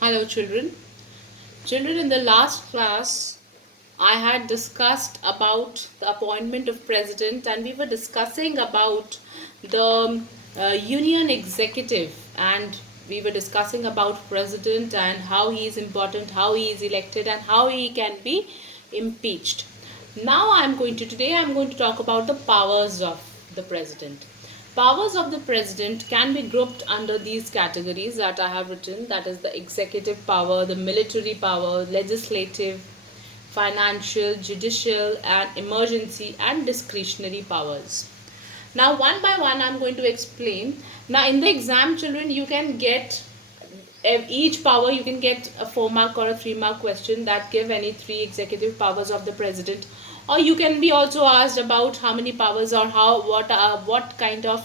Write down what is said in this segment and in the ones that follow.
Hello, children. Children, in the last class, I had discussed about the appointment of president, and we were discussing about the union executive, and we were discussing about president and how he is important, how he is elected, and how he can be impeached. Now, today I'm going to talk about the powers of the president. Powers of the president can be grouped under these categories that I have written, that is the executive power, the military power, legislative, financial, judicial, and emergency and discretionary powers. Now, one by one, I'm going to explain. Now, in the exam, children, you can get each power, you can get a 4 mark or a 3 mark question that give any three executive powers of the president, or you can be also asked about how many powers or what kind of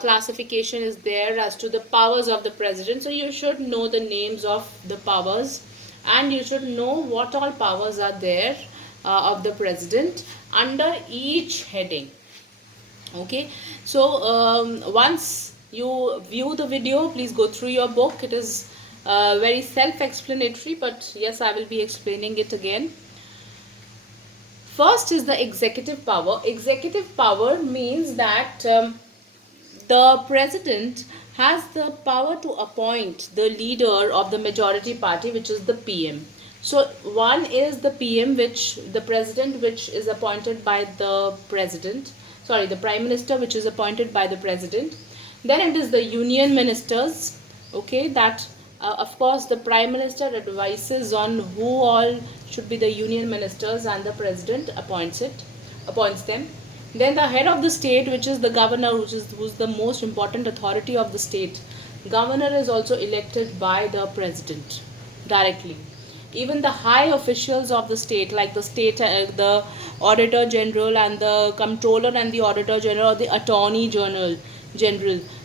classification is there as to the powers of the president. So you should know the names of the powers, and you should know what all powers are there of the president under each heading. Okay, so once you view the video, please go through your book. It is very self-explanatory, but yes, I will be explaining it again. First is the executive power. Executive power means that the president has the power to appoint the leader of the majority party, which is the PM. So one is the PM, which the president, which is appointed by the president, sorry, the prime minister, which is appointed by the president. Then it is the union ministers. Okay, that of course the prime minister advises on who all should be the union ministers, and the president appoints them. Then the head of the state, which is the governor, who's the most important authority of the state. Governor is also elected by the president directly. Even the high officials of the state, like the auditor general and the comptroller and the auditor general, or the attorney general,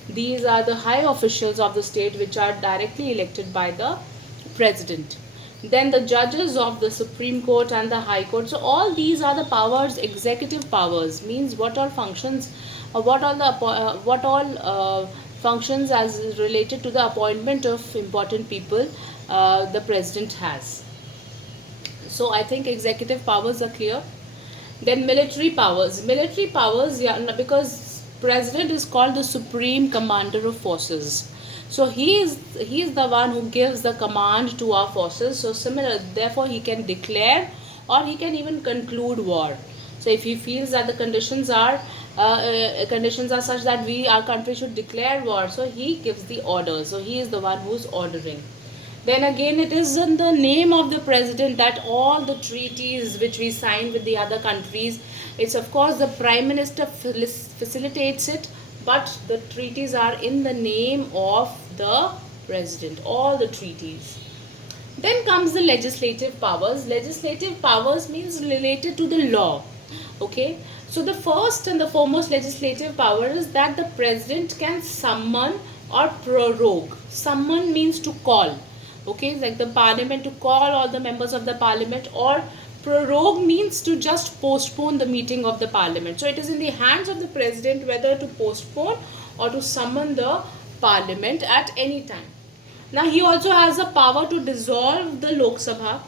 these are the high officials of the state which are directly elected by the president. Then the judges of the Supreme Court and the High Court. So all these are the powers. Executive powers means what all functions, functions as related to the appointment of important people the president has. So I think executive powers are clear. Then military powers. Military powers, yeah, because president is called the supreme commander of forces. So he is the one who gives the command to our forces. So similar, therefore he can declare or he can even conclude war. So if he feels that the conditions are such that our country should declare war, so he gives the order. So he is the one who's ordering. Then again, it is in the name of the president that all the treaties which we sign with the other countries, it's of course the prime minister facilitates it, but the treaties are in the name of the president, all the treaties. Then comes the legislative powers. Legislative powers means related to the law. Okay, so the first and the foremost legislative power is that the president can summon or prorogue. Summon means to call. Okay, like the parliament, to call all the members of the parliament, or prorogue means to just postpone the meeting of the parliament. So it is in the hands of the president whether to postpone or to summon the parliament at any time. Now he also has the power to dissolve the Lok Sabha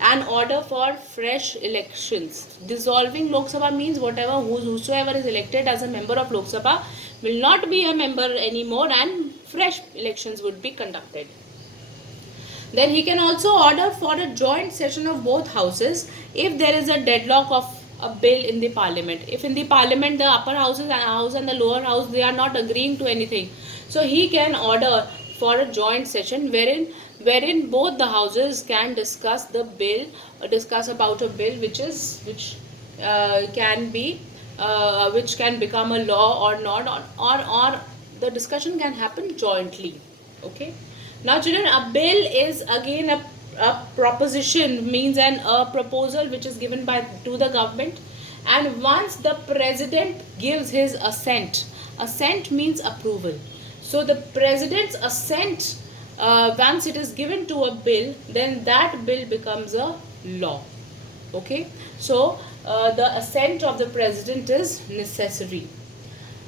and order for fresh elections. Dissolving Lok Sabha means whosoever is elected as a member of Lok Sabha will not be a member anymore, and fresh elections would be conducted. Then he can also order for a joint session of both houses if there is a deadlock of a bill in the parliament. If in the parliament the upper house and the lower house, they are not agreeing to anything, so he can order for a joint session wherein both the houses can discuss the bill, or discuss about a bill which can become a law or not, or the discussion can happen jointly. Okay. Now children, a bill is again a proposition, means a proposal which is given to the government, and once the president gives his assent means approval. So the president's assent, once it is given to a bill, then that bill becomes a law. Okay, so the assent of the president is necessary.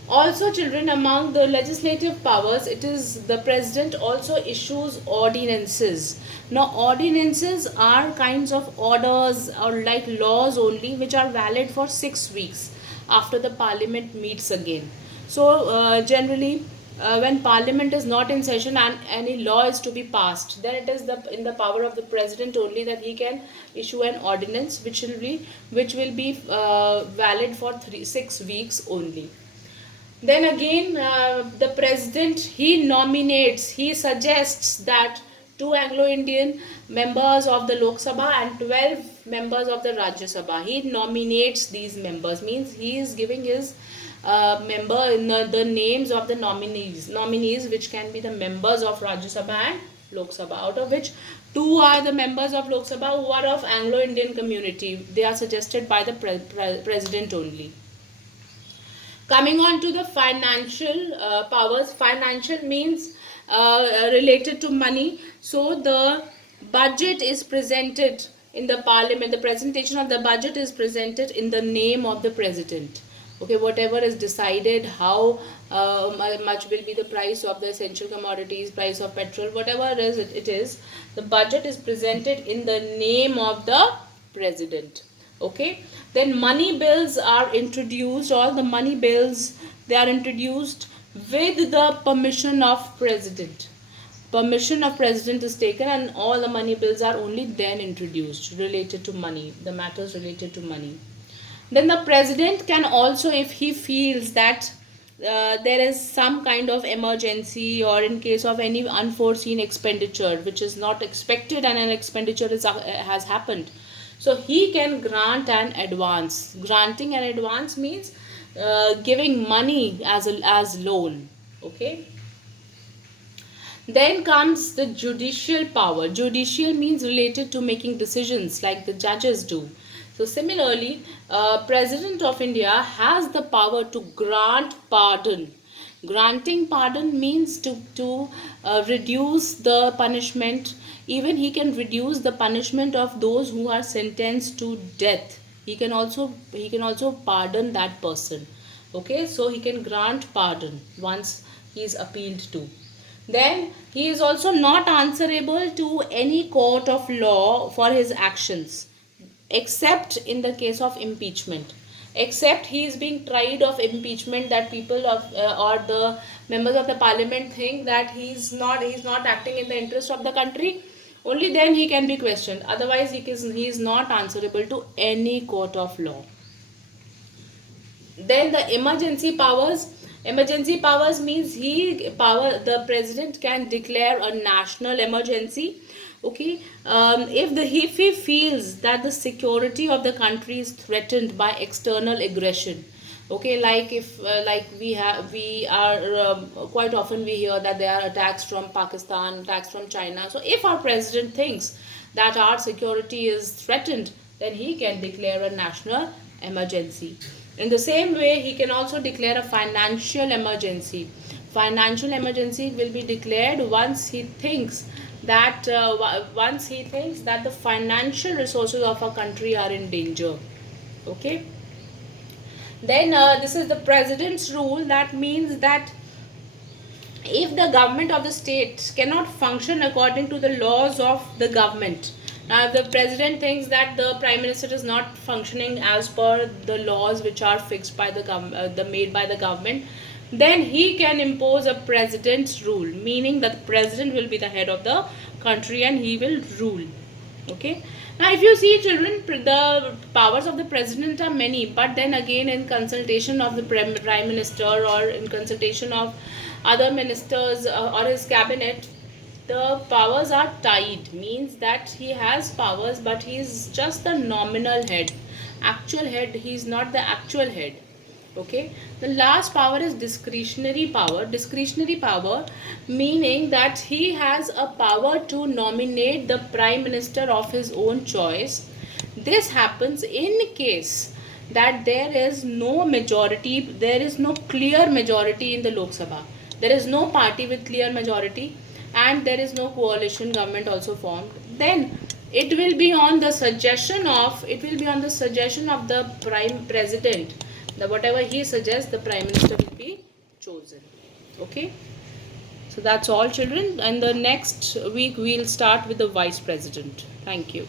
Also, children, among the legislative powers, it is the president also issues ordinances. Now, ordinances are kinds of orders or like laws only, which are valid for 6 weeks after the parliament meets again. So, generally, when parliament is not in session and any law is to be passed, then it is in the power of the president only that he can issue an ordinance which will be valid for 6 weeks only. Then again, the president, he nominates, he suggests that two Anglo-Indian members of the Lok Sabha and 12 members of the Rajya Sabha. He nominates these members, means he is giving his member in the names of the nominees which can be the members of Rajya Sabha and Lok Sabha, out of which two are the members of Lok Sabha who are of Anglo-Indian community. They are suggested by the president only. Coming on to the financial powers. Financial means related to money. So the budget is presented in the parliament. The presentation of the budget is presented in the name of the president. Okay, whatever is decided, how much will be the price of the essential commodities, price of petrol, whatever it is, the budget is presented in the name of the president. Okay, then money bills are introduced. All the money bills, they are introduced with the permission of president. Permission of president is taken and all the money bills are only then introduced related to money, the matters related to money. Then the president can also, if he feels that there is some kind of emergency or in case of any unforeseen expenditure which is not expected and an expenditure has happened, so he can grant an advance. Granting an advance means giving money as loan. Okay. Then comes the judicial power. Judicial means related to making decisions like the judges do. So similarly, President of India has the power to grant pardon. Granting pardon means to reduce the punishment. Even he can reduce the punishment of those who are sentenced to death. He can also pardon that person. Okay, so he can grant pardon once he is appealed to. Then he is also not answerable to any court of law for his actions, except in the case of impeachment. Except he is being tried of impeachment, that people of or the members of the parliament think that he is not acting in the interest of the country, only then he can be questioned. Otherwise he is not answerable to any court of law. Then the emergency powers. Emergency powers means the president can declare a national emergency. Okay, if he feels that the security of the country is threatened by external aggression. Okay, like if we are quite often we hear that there are attacks from Pakistan, attacks from China. So if our president thinks that our security is threatened, then he can declare a national emergency. In the same way, he can also declare a financial emergency. Financial emergency will be declared once he thinks that the financial resources of a country are in danger. Okay. Then this is the president's rule. That means that if the government of the state cannot function according to the laws of the government, now if the president thinks that the prime minister is not functioning as per the laws which are fixed by made by the government, then he can impose a president's rule, meaning that the president will be the head of the country and he will rule. Okay. Now if you see, children, the powers of the president are many, but then again in consultation of the prime minister or in consultation of other ministers or his cabinet, the powers are tied, means that he has powers but he is just the nominal head. Actual head, he is not the actual head. Okay. The last power is discretionary power. Discretionary power meaning that he has a power to nominate the prime minister of his own choice. This happens in case that there is no majority, there is no clear majority in the Lok Sabha. There is no party with clear majority and there is no coalition government also formed. Then it will be on the suggestion of the prime president The whatever he suggests, the prime minister will be chosen. Okay. So that's all, children. And the next week we'll start with the vice president. Thank you.